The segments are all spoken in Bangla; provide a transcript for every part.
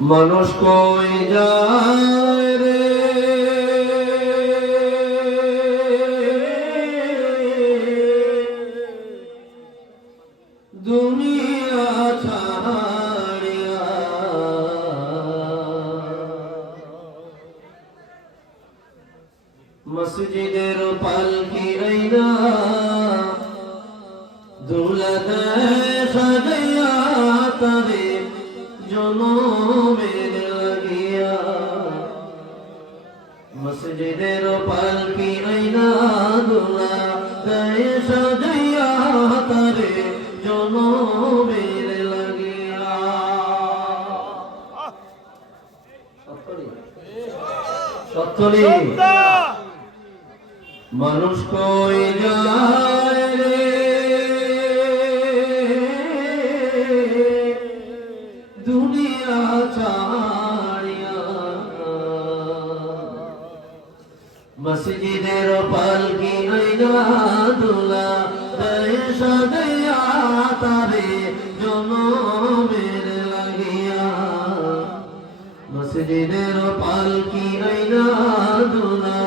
মানুষ কই যায় রে? দুনিয়া ছাড়িয়া মসজিদের পালকি আইনা জনমের লাগিয়া। মসজিদের পালকি আইনা দুলা দেয় সাজাইয়া তারে জনমের লাগিয়া। সত্যরি মানুষ কই যায় রে? পালকি আইনা দুলা সাজাইয়া তারে জনমের লাগিয়া। মসজিদের পালকি আইনা দুলা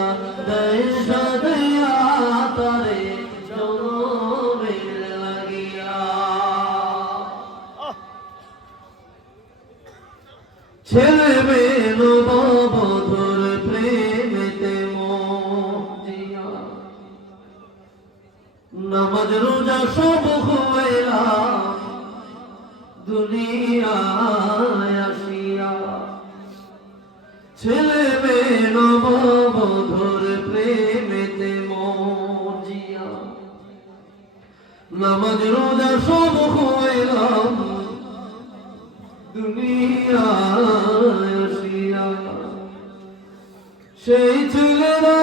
ছেলে মেয়ে রোজা সব ছেলে মেয়ে নববধূর প্রেমেতে মজিয়া। নামাজ রোজা সব হইলাম দুনিয়ায় সেই ছেলেরাই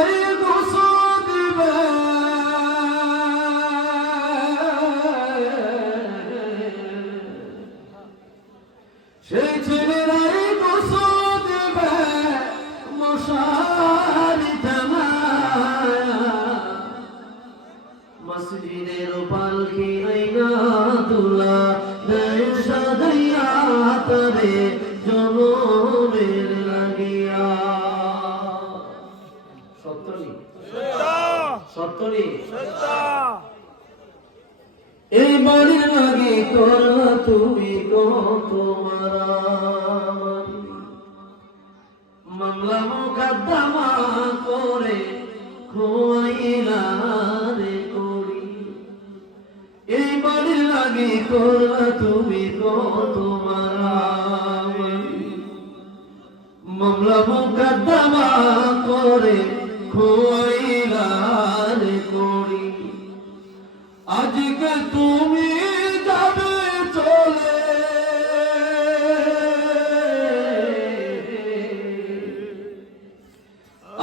মসজিদের পালকি আইনা দুলা দেয় সাজাইয়া তরে জনমের লাগিয়া। সত্যনি? সত্যনি? এই বাড়ির লাগে করলা তুমি কত মারামারি। মামলা মোকদ্দমা করে খোয়াইলা লাগে করলা তুমি কত মারামারি মামলা মোকদ্দমা করে খোয়াইলা রে করি। আজকে তুমি যাবে চলে।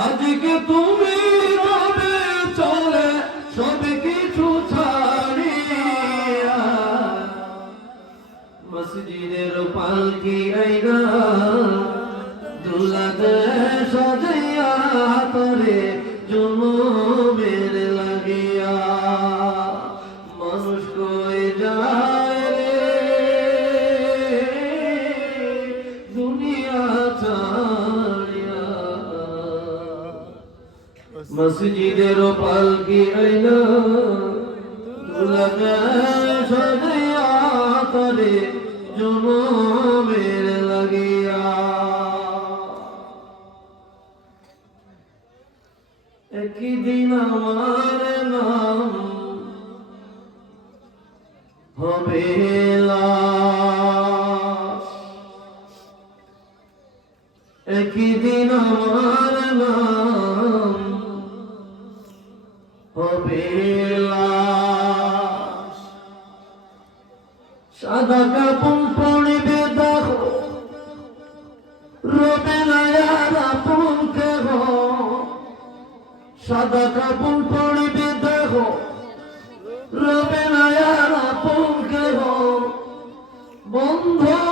আজকে তুমি মসজিদের পালকি আইনা দুলাতে সাজাইয়া করে জনমের লাগিয়া। মানুষ কই যায় দুনিয়া ছাড়িয়া। মসজিদের পালকি আইনা দুলাতে একদিন আমার নাম হবে। একদিন আমার নাম হবে। সাদা কাপড় সাদা কাপড় পড়বে দেহ। রবে নয়া আপন কেহ বন্ধু